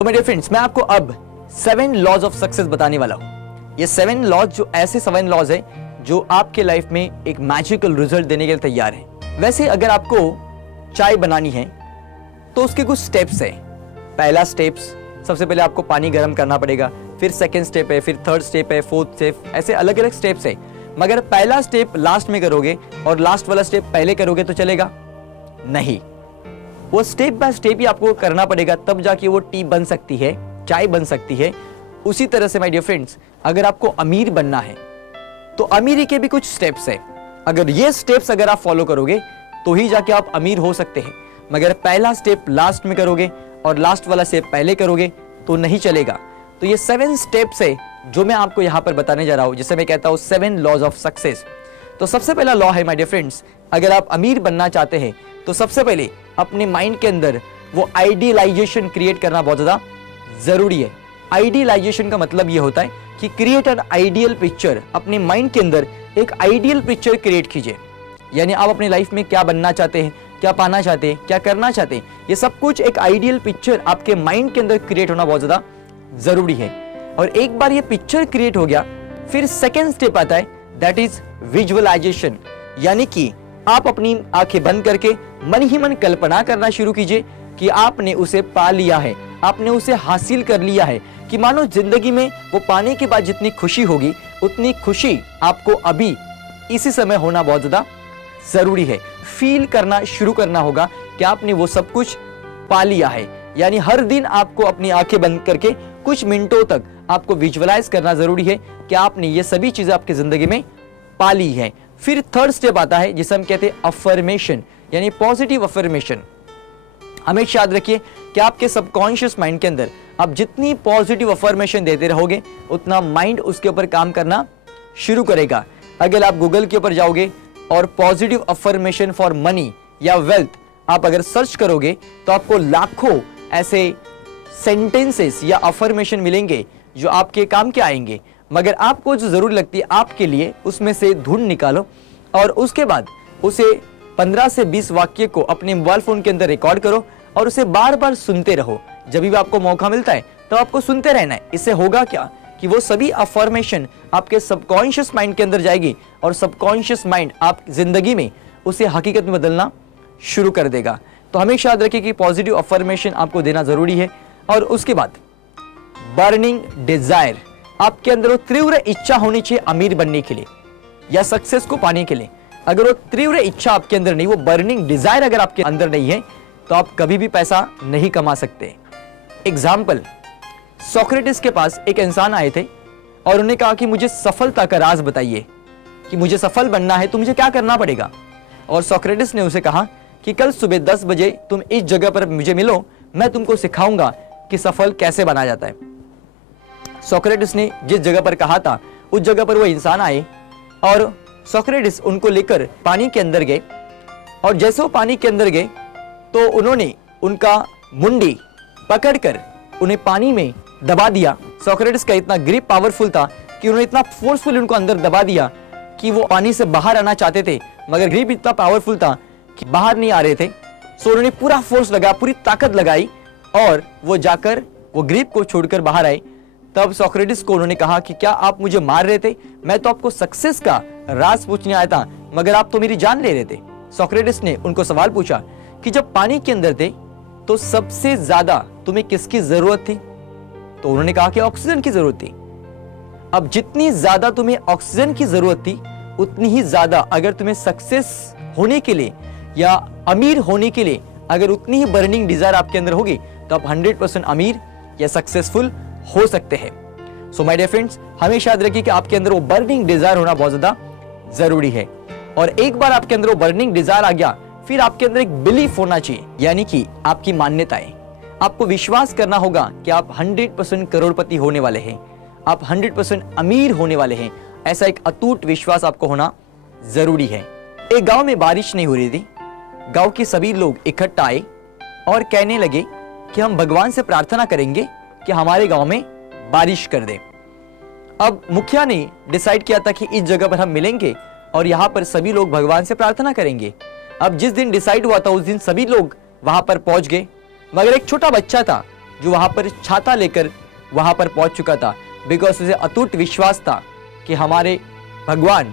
तो मेरे फ्रेंड्स, मैं आपको अब 7 लॉज ऑफ सक्सेस बताने वाला हूं। ये 7 लॉज जो ऐसे 7 लॉज है जो आपके लाइफ में एक मैजिकल रिजल्ट देने के लिए तैयार है। वैसे अगर आपको चाय बनानी है तो उसके कुछ स्टेप्स है। पहला स्टेप्स, सबसे पहले आपको पानी गर्म करना पड़ेगा, फिर सेकंड स्टेप है, फिर थर्ड स्टेप है, फोर्थ स्टेप, ऐसे अलग अलग स्टेप्स है। मगर पहला स्टेप लास्ट में करोगे और लास्ट वाला स्टेप पहले करोगे तो चलेगा नहीं। वो स्टेप बाय स्टेप ही आपको करना पड़ेगा, तब जाके वो टी बन सकती है, चाय बन सकती है। उसी तरह से माय डियर फ्रेंड्स, अगर आपको अमीर बनना है तो अमीरी के भी कुछ स्टेप्स है। अगर ये स्टेप्स अगर आप फॉलो करोगे तो ही जाके आप अमीर हो सकते हैं। मगर पहला स्टेप लास्ट में करोगे और लास्ट वाला स्टेप पहले करोगे तो नहीं चलेगा। तो ये 7 स्टेप्स है जो मैं आपको यहां पर बताने जा रहा हूं, जिसे मैं कहता हूं 7 लॉज ऑफ सक्सेस। तो सबसे पहला लॉ है माय डियर फ्रेंड्स, अगर आप अमीर बनना चाहते हैं तो सबसे पहले अपने माइंड के अंदर वो आइडियलाइजेशन क्रिएट करना बहुत ज्यादा जरूरी है। आइडियलाइजेशन का मतलब ये होता है कि क्रिएट एन आइडियल पिक्चर। अपने माइंड के अंदर एक आइडियल पिक्चर क्रिएट कीजिए। यानी आप अपनी लाइफ में क्या बनना चाहते हैं, क्या पाना चाहते हैं, क्या करना चाहते हैं, ये सब कुछ एक आइडियल पिक्चर आपके माइंड के अंदर क्रिएट होना बहुत ज्यादा जरूरी है। और एक बार ये पिक्चर क्रिएट हो गया, फिर सेकेंड स्टेप आता है, दैट इज विजुअलाइजेशन। यानी कि आप अपनी आंखें बंद करके मन ही मन कल्पना करना शुरू कीजिए कि आपने उसे पा लिया है, आपने उसे हासिल कर लिया है। कि मानो जिंदगी में वो पाने के बाद जितनी खुशी होगी उतनी खुशी आपको अभी इसी समय होना बहुत ज्यादा जरूरी है। फील करना शुरू करना होगा कि आपने वो सब कुछ पा लिया है। यानी हर दिन आपको अपनी आंखें बंद करके कुछ मिनटों तक आपको विजुअलाइज करना जरूरी है कि आपने ये सभी चीजें आपकी जिंदगी में पा ली है। फिर थर्ड स्टेप आता है जिसे हम कहते हैं अफर्मेशन, यानी पॉजिटिव अफर्मेशन। हमेशा याद रखिए कि आपके सबकॉन्शियस माइंड के अंदर आप जितनी पॉजिटिव अफर्मेशन देते रहोगे उतना माइंड उसके ऊपर काम करना शुरू करेगा। अगर आप गूगल के ऊपर जाओगे और पॉजिटिव अफर्मेशन फॉर मनी या वेल्थ आप अगर सर्च करोगे तो आपको लाखों ऐसे सेंटेंसेस या अफर्मेशन मिलेंगे जो आपके काम के आएंगे। मगर आपको जो जरूरी लगती है आपके लिए, उसमें से ढूंढ निकालो और उसके बाद उसे 15 से 20 वाक्य को अपने मोबाइल फोन के अंदर रिकॉर्ड करो और उसे बार बार सुनते रहो। जब भी आपको मौका मिलता है तो आपको सुनते रहना है। इससे होगा क्या कि वो सभी अफर्मेशन आपके सबकॉन्शियस माइंड के अंदर जाएगी और सबकॉन्शियस माइंड आप जिंदगी में उसे हकीकत में बदलना शुरू कर देगा। तो हमेशा याद रखिए कि पॉजिटिव अफर्मेशन आपको देना जरूरी है। और उसके बाद बर्निंग डिजायर, आपके अंदर वो तीव्र इच्छा होनी चाहिए अमीर बनने के लिए या सक्सेस को पाने के लिए। अगर वो तीव्र इच्छा आपके अंदर नहीं, वो बर्निंग डिजायर अगर आपके अंदर नहीं है तो आप कभी भी पैसा नहीं कमा सकते। एग्जाम्पल, सोक्रेटिस के पास एक इंसान आए थे और उन्होंने कहा कि मुझे सफलता का राज बताइए, कि मुझे सफल बनना है तो मुझे क्या करना पड़ेगा। और सोक्रेटिस ने उसे कहा कि कल सुबह 10 बजे तुम इस जगह पर मुझे मिलो, मैं तुमको सिखाऊंगा कि सफल कैसे बना जाता है। सोक्रेटिस ने जिस जगह पर कहा था उस जगह पर वो इंसान आए और सोक्रेटिस उनको लेकर पानी के अंदर गए। और जैसे वो पानी के अंदर गए तो उन्होंने उनका मुंडी पकड़कर उन्हें पानी में दबा दिया। सोक्रेटिस का इतना ग्रिप पावरफुल था कि उन्होंने इतना फोर्सफुल उनको अंदर दबा दिया कि वो पानी से बाहर आना चाहते थे, मगर ग्रिप इतना पावरफुल था कि बाहर नहीं आ रहे थे। सो उन्होंने पूरा फोर्स लगाया, पूरी ताकत लगाई और वो जाकर वो ग्रिप को छोड़कर बाहर आए। तब सोक्रेटिस को उन्होंने कहा कि क्या आप मुझे मार रहे थे? मैं तो आपको सक्सेस का राज पूछने आया था, मगर आप तो मेरी जान ले रहे थे। सोक्रेटिस ने उनको सवाल पूछा कि जब पानी के अंदर थे तो सबसे ज्यादा तुम्हें किसकी जरूरत थी? तो उन्होंने कहा कि ऑक्सीजन की जरूरत थी। अब जितनी ज्यादा तुम्हें ऑक्सीजन की जरूरत थी उतनी ही ज्यादा अगर तुम्हें सक्सेस होने के लिए या अमीर होने के लिए अगर उतनी ही बर्निंग डिजायर आपके अंदर होगी तो आप 100% अमीर या सक्सेसफुल हो सकते हैं। सो माय डियर फ्रेंड्स, हमेशा याद रखिए कि आपके अंदर वो बर्निंग डिजायर होना बहुत ज्यादा जरूरी है। और एक बार आपके अंदर वो बर्निंग डिजायर आ गया, फिर आपके अंदर एक बिलीफ होना चाहिए, यानी कि आपकी मान्यताएं। आपको विश्वास करना होगा कि आप 100% करोड़पति होने वाले हैं, आप 100% अमीर होने वाले हैं। ऐसा एक अटूट विश्वास आपको होना जरूरी है। एक गांव में बारिश नहीं हो रही थी। गांव के सभी लोग इकट्ठा आए और कहने लगे कि हम भगवान से प्रार्थना करेंगे कि हमारे गांव में बारिश कर दे। अब मुखिया ने डिसाइड किया था कि इस जगह पर हम मिलेंगे और यहाँ पर सभी लोग भगवान से प्रार्थना करेंगे। अब जिस दिन डिसाइड हुआ था उस दिन सभी लोग वहां पर पहुंच गए, मगर एक छोटा बच्चा था जो वहां पर छाता लेकर वहां पर पहुंच चुका था, बिकॉज उसे अटूट विश्वास था कि हमारे भगवान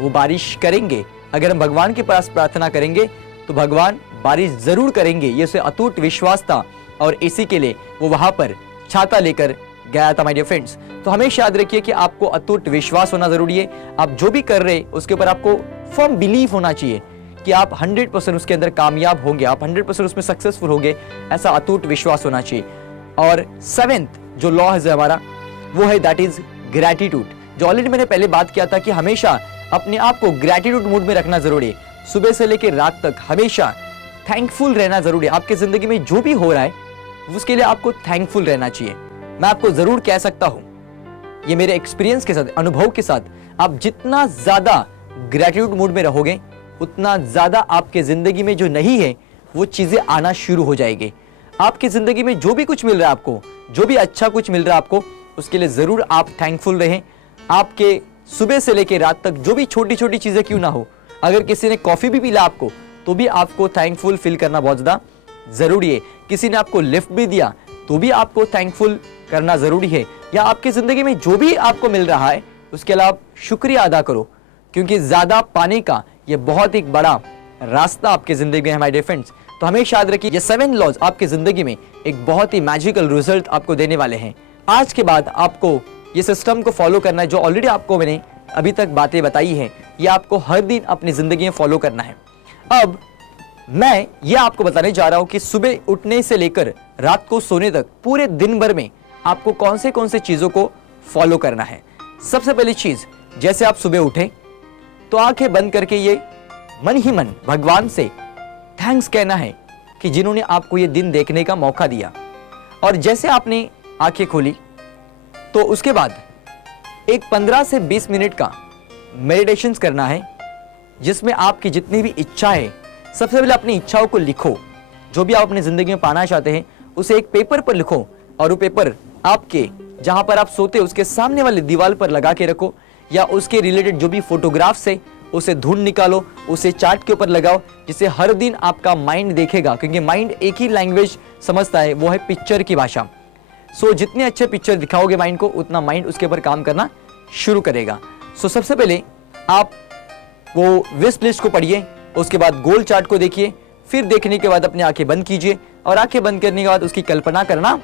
वो बारिश करेंगे। अगर हम भगवान के पास प्रार्थना करेंगे तो भगवान बारिश जरूर करेंगे, ये उसे अटूट विश्वास था और इसी के लिए वो वहां पर छाता लेकर गया था। माय डियर फ्रेंड्स, तो हमेशा याद रखिए कि आपको अटूट विश्वास होना जरूरी है। आप जो भी कर रहे उसके ऊपर आपको फर्म बिलीव होना चाहिए कि आप 100% उसके अंदर कामयाब होंगे, आप 100% उसमें सक्सेसफुल होंगे, ऐसा अटूट विश्वास होना चाहिए। और 7th जो लॉ है हमारा वो है दैट इज ग्रैटिट्यूड, जो ऑलरेडी मैंने पहले बात किया था कि हमेशा अपने आप को ग्रैटिट्यूड मूड में रखना जरूरी है। सुबह से लेकर रात तक हमेशा थैंकफुल रहना जरूरी है। आपकी जिंदगी में जो भी हो रहा है उसके लिए आपको थैंकफुल रहना चाहिए। मैं आपको जरूर कह सकता हूं, ये मेरे एक्सपीरियंस के साथ, अनुभव के साथ, आप जितना ज्यादा ग्रैटिट्यूड मूड में रहोगे उतना ज्यादा आपके जिंदगी में जो नहीं है वो चीजें आना शुरू हो जाएगी। आपकी जिंदगी में जो भी कुछ मिल रहा है आपको, जो भी अच्छा कुछ मिल रहा है आपको, उसके लिए जरूर आप थैंकफुल रहें। आपके सुबह से लेकर रात तक जो भी छोटी छोटी चीजें क्यों ना हो, अगर किसी ने कॉफी भी पिला आपको तो भी आपको थैंकफुल फील करना बहुत ज्यादा जरूरी है। किसी ने आपको लिफ्ट भी दिया तो भी आपको थैंकफुल करना जरूरी है। या आपकी जिंदगी में जो भी आपको मिल रहा है उसके लिए आप शुक्रिया अदा करो, क्योंकि ज्यादा पाने का ये बहुत एक बड़ा रास्ता आपके जिंदगी में है माय डियर फ्रेंड्स। तो हमेशा याद रखिए ये 7 लॉज आपकी जिंदगी में एक बहुत ही मैजिकल रिजल्ट आपको देने वाले हैं। आज के बाद आपको ये सिस्टम को फॉलो करना है, जो ऑलरेडी आपको मैंने अभी तक बातें बताई हैं, ये आपको हर दिन अपनी जिंदगी में फॉलो करना है। अब मैं ये आपको बताने जा रहा हूं कि सुबह उठने से लेकर रात को सोने तक पूरे दिन भर में आपको कौन से चीजों को फॉलो करना है। सबसे पहली चीज, जैसे आप सुबह उठे तो आंखें बंद करके ये मन ही मन भगवान से थैंक्स कहना है कि जिन्होंने आपको ये दिन देखने का मौका दिया। और जैसे आपने आंखें खोली तो उसके बाद एक 15 से 20 मिनट का मेडिटेशन करना है, जिसमें आपकी जितनी भी इच्छा है, सबसे पहले अपनी इच्छाओं को लिखो। जो भी आप अपनी जिंदगी में पाना चाहते हैं उसे एक पेपर पर लिखो और वो पेपर आपके जहां पर आप सोते उसके सामने वाली दीवार पर लगा के रखो, या उसके रिलेटेड जो भी फोटोग्राफ्स है उसे ढूंढ निकालो, उसे चार्ट के ऊपर लगाओ, जिसे हर दिन आपका माइंड देखेगा, क्योंकि माइंड एक ही लैंग्वेज समझता है, वो है पिक्चर की भाषा। सो जितने अच्छे पिक्चर दिखाओगे माइंड को, उतना माइंड उसके ऊपर काम करना शुरू करेगा। सो सबसे पहले आप वो विश लिस्ट को पढ़िए, उसके बाद गोल चार्ट को देखिए, फिर देखने के बाद अपनी आंखें बंद कीजिए और आंखें बंद करने के बाद उसकी कल्पना करना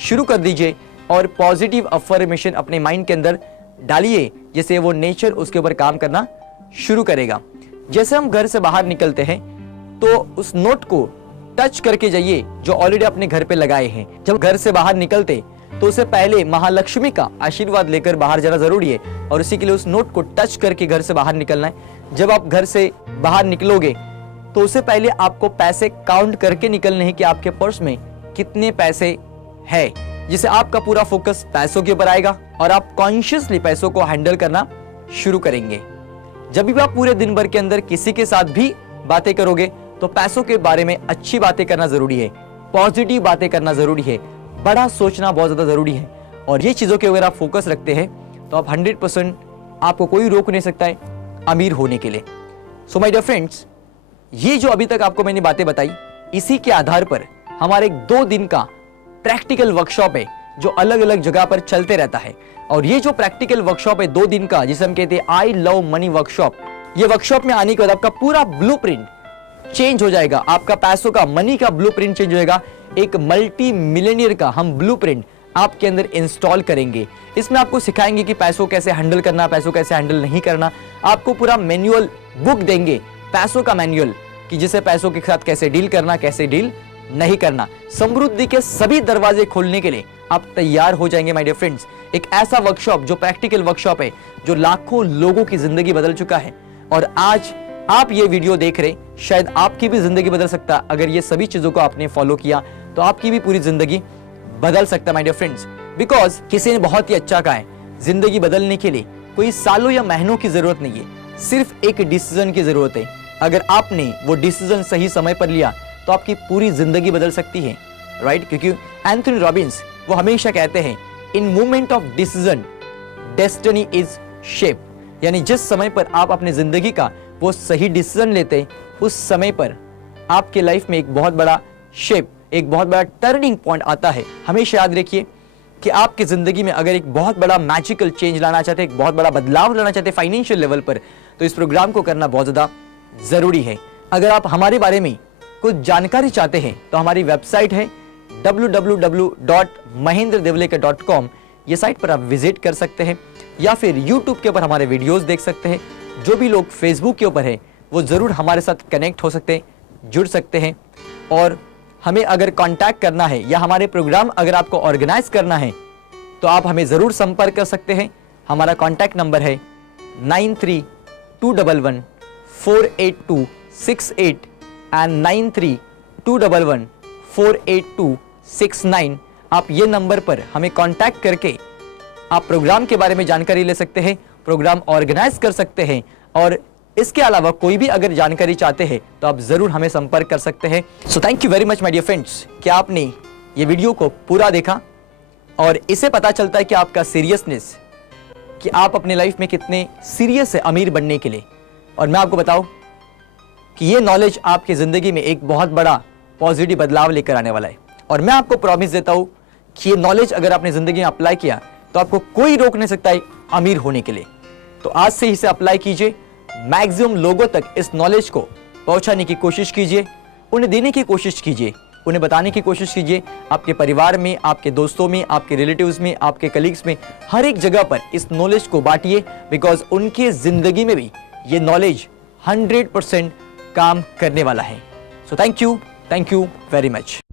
शुरू कर दीजिए और पॉजिटिव अफर्मेशन अपने माइंड के अंदर डालिए, जैसे वो नेचर उसके ऊपर काम करना शुरू करेगा। जैसे हम घर से बाहर निकलते हैं तो उस नोट को टच करके जाइए जो ऑलरेडी अपने घर पे लगाए हैं। जब घर से बाहर निकलते तो उससे पहले महालक्ष्मी का आशीर्वाद लेकर बाहर जाना जरूरी है और इसी के लिए उस नोट को टच करके घर से बाहर निकलना है। जब आप घर से बाहर निकलोगे तो उससे पहले आपको पैसे काउंट करके निकलने हैं कि आपके पर्स में कितने पैसे है, जिससे आपका पूरा फोकस पैसों के ऊपर आएगा और आप कॉन्शियसली पैसों को हैंडल करना शुरू करेंगे। जब भी आप पूरे दिन भर के अंदर किसी के साथ भी बातें करोगे तो पैसों के बारे में अच्छी बातें करना जरूरी है, पॉजिटिव बातें करना जरूरी है, बड़ा सोचना बहुत ज्यादा जरूरी है। और ये चीजों के अगर आप फोकस रखते हैं तो आप 100% आपको कोई रोक नहीं सकता है अमीर होने के लिए। सो माय डियर फ्रेंड्स, ये जो अभी तक आपको मैंने बातें बताई, इसी के आधार पर हमारे 2 दिन का प्रैक्टिकल वर्कशॉप है जो अलग अलग जगह पर चलते रहता है। और ये जो प्रैक्टिकल वर्कशॉप है 2 दिन का, जिसे हम कहते हैं आई लव मनी वर्कशॉप, ये वर्कशॉप में आने के बाद आपका पूरा ब्लूप्रिंट चेंज हो जाएगा, आपका पैसों का, मनी का ब्लूप्रिंट चेंज हो जाएगा। एक मल्टी मिलियनियर का हम ब्लूप्रिंट आपके अंदर इंस्टॉल करेंगे। इसमें आपको सिखाएंगे कि पैसों कैसे हैंडल करना, पैसों कैसे हैंडल नहीं करना। आपको पूरा मैनुअल बुक देंगे, पैसों का मैनुअल, कि जिसे पैसों के साथ कैसे डील करना, कैसे डील नहीं करना। समृद्धि के सभी दरवाजे खोलने के लिए आप तैयार हो जाएंगे माय डियर फ्रेंड्स। एक ऐसा वर्कशॉप जो प्रैक्टिकल वर्कशॉप है, जो लाखों लोगों की जिंदगी बदल चुका है। और आज आप ये वीडियो देख रहे, शायद आपकी भी जिंदगी बदल सकता है। अगर ये सभी चीजों को आपने फॉलो किया तो आपकी भी पूरी जिंदगी बदल सकता है माय डियर फ्रेंड्स। बिकॉज किसी ने बहुत ही अच्छा कहा है, जिंदगी बदलने के लिए कोई सालों या महीनों की जरूरत नहीं है, सिर्फ एक डिसीजन की जरूरत है। अगर आपने वो डिसीजन सही समय पर लिया तो आपकी पूरी जिंदगी बदल सकती है, राइट? क्योंकि एंथनी रॉबिन्स वो हमेशा कहते हैं, in moment of decision destiny is shape, यानी जिस समय पर आप अपनी जिंदगी का वो सही डिसीजन लेते, उस समय पर आपके लाइफ में एक बहुत बड़ा शेप, एक बहुत बड़ा टर्निंग पॉइंट आता है। हमेशा याद रखिए कि आपकी जिंदगी में अगर एक बहुत बड़ा मैजिकल चेंज लाना चाहते हैं, एक बहुत बड़ा बदलाव लाना चाहते हैं फाइनेंशियल लेवल पर, तो इस प्रोग्राम को करना बहुत ज्यादा जरूरी है। अगर आप हमारे बारे में कुछ जानकारी चाहते हैं तो हमारी वेबसाइट है www.mahendradevlekar.com। ये साइट पर आप विजिट कर सकते हैं या फिर YouTube के ऊपर हमारे वीडियोस देख सकते हैं। जो भी लोग Facebook के ऊपर है वो जरूर हमारे साथ कनेक्ट हो सकते हैं, जुड़ सकते हैं। और हमें अगर कांटेक्ट करना है या हमारे प्रोग्राम अगर आपको ऑर्गेनाइज करना है तो आप हमें ज़रूर संपर्क कर सकते हैं। हमारा कांटेक्ट नंबर है 9321148268 एंड 9321148269। आप ये नंबर पर हमें कांटेक्ट करके आप प्रोग्राम के बारे में जानकारी ले सकते हैं, प्रोग्राम ऑर्गेनाइज कर सकते हैं। और इसके अलावा कोई भी अगर जानकारी चाहते हैं तो आप जरूर हमें संपर्क कर सकते हैं। So thank you very much my dear friends कि आपने ये वीडियो को पूरा देखा और इससे पता चलता है कि आपका सीरियसनेस, कि आप अपने लाइफ में कितने सीरियस है अमीर बनने के लिए। और मैं आपको बताऊं कि ये नॉलेज आपकी ज़िंदगी में एक बहुत बड़ा पॉजिटिव बदलाव लेकर आने वाला है। और मैं आपको प्रॉमिस देता हूं कि ये नॉलेज अगर आपने ज़िंदगी में अप्लाई किया तो आपको कोई रोक नहीं सकता है अमीर होने के लिए। तो आज से इसे अप्लाई कीजिए, मैक्सिमम लोगों तक इस नॉलेज को पहुंचाने की कोशिश कीजिए, उन्हें देने की कोशिश कीजिए, उन्हें बताने की कोशिश कीजिए। आपके परिवार में, आपके दोस्तों में, आपके रिलेटिव्स में, आपके कलीग्स में, हर एक जगह पर इस नॉलेज को बांटिए, बिकॉज उनके ज़िंदगी में भी ये नॉलेज 100% काम करने वाला है। सो थैंक यू वेरी मच।